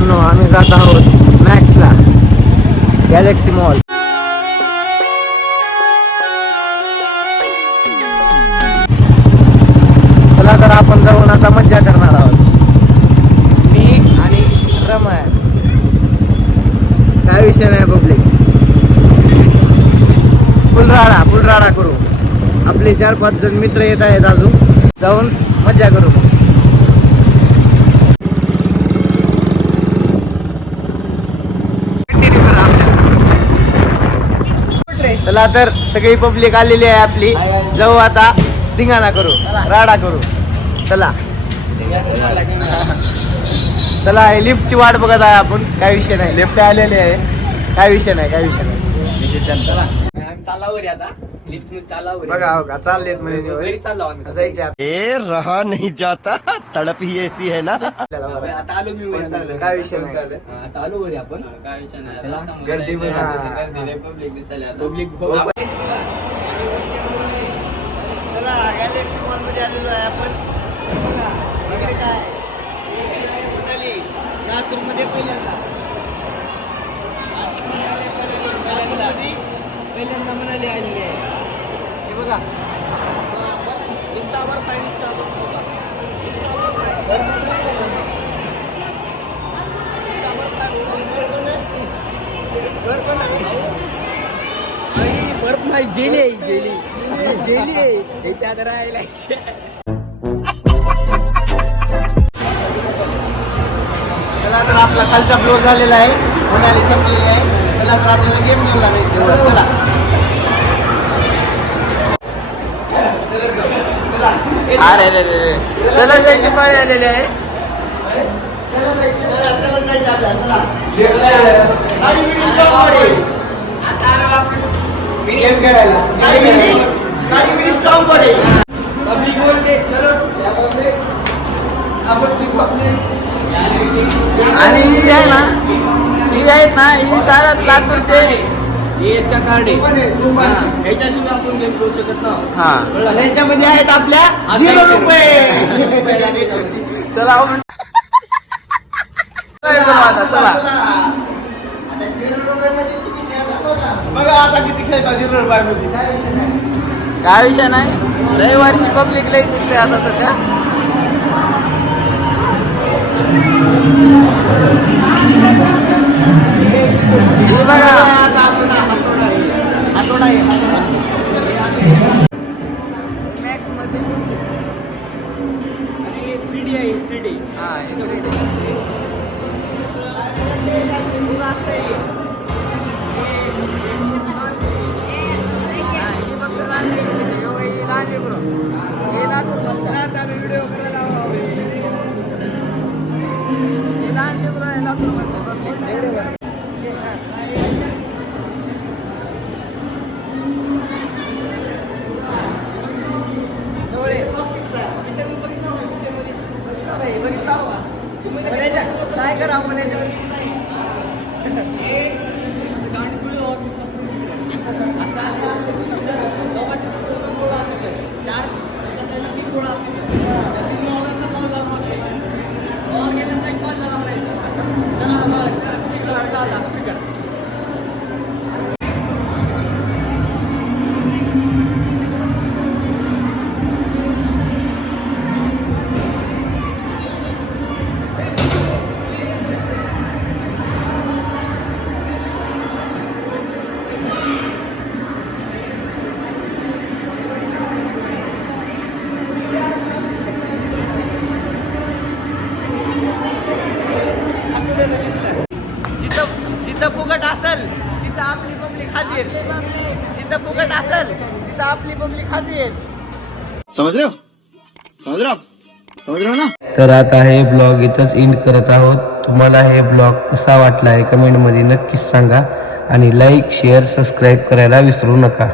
मित्रांनो, आम्ही जात आहोत मॅक्सला, गॅलेक्सी मॉल. चला तर आपण जाऊन आता मज्जा करणार आहोत, मी आणि रमय. काय विषय नाही पब्लिक, फुल राडा करू. आपले 4-5 जण मित्र येत आहेत, अजून जाऊन मज्जा करू. चला तर सगळी पब्लिक आलेली आहे आपली, जाऊ आता धिंगाणा करू, राडा करू. चला चला, लिफ्टची वाट बघत आहे आपण. काय विषय नाही, लिफ्ट आलेली आहे. काय विषय नाही. बघा हो का चाललेत म्हणजे रहा नहीं जाता, तड़प ही ऐसी है ना. काय विषय नाही. आपण काय विषय नाही. गर्दी पब्लिक दिसायला चला गॅलेक्सी मॉल मध्ये आलेलो आहे आपण. काय लातूरमध्ये पहिल्यांदा म्हणाली आलेली आहे. हे बघा, बर्फ नाही, जेली आहे याच्या आधार आहे. चला तर आपला खालचा फ्लोर झालेला आहे, होणारी संपलेली आहे. चला तर आपल्याला गेम घेऊन लागायचं. अरे चला जायची पाळी आलेली आहे. आणि ही आहे ना, ही आहेत ना, ही सारा लातूरचे का कार्ड आहे. ह्याच्याशिवाय आपण गेम खेळू शकत ना. हा, ह्याच्यामध्ये आहेत आपल्या 0 रुपये. चला चला बघा आता किती खेळता 0 रुपयामध्ये. काय विषय नाही. रविवारची पब्लिक लई दिसते आता सध्या. हे बघा आता आपण हातोडा आहे. मॅक्स मध्ये आणि 3D आहे. 3D हा, व्हिडिओ करायला काय करा आपण जिथं फुकट असेल तिथं आपली पब्लिक हाजीर. जिथं फुकट असेल तिथं आपली पब्लिक हाजीर. समझ रहे हो ना. तर आता हे ब्लॉग इथंच एंड करत आहोत. तुम्हाला हे ब्लॉग कसा वाटला आहे कमेंटमध्ये नक्कीच सांगा आणि लाईक शेअर सबस्क्राईब करायला विसरू नका.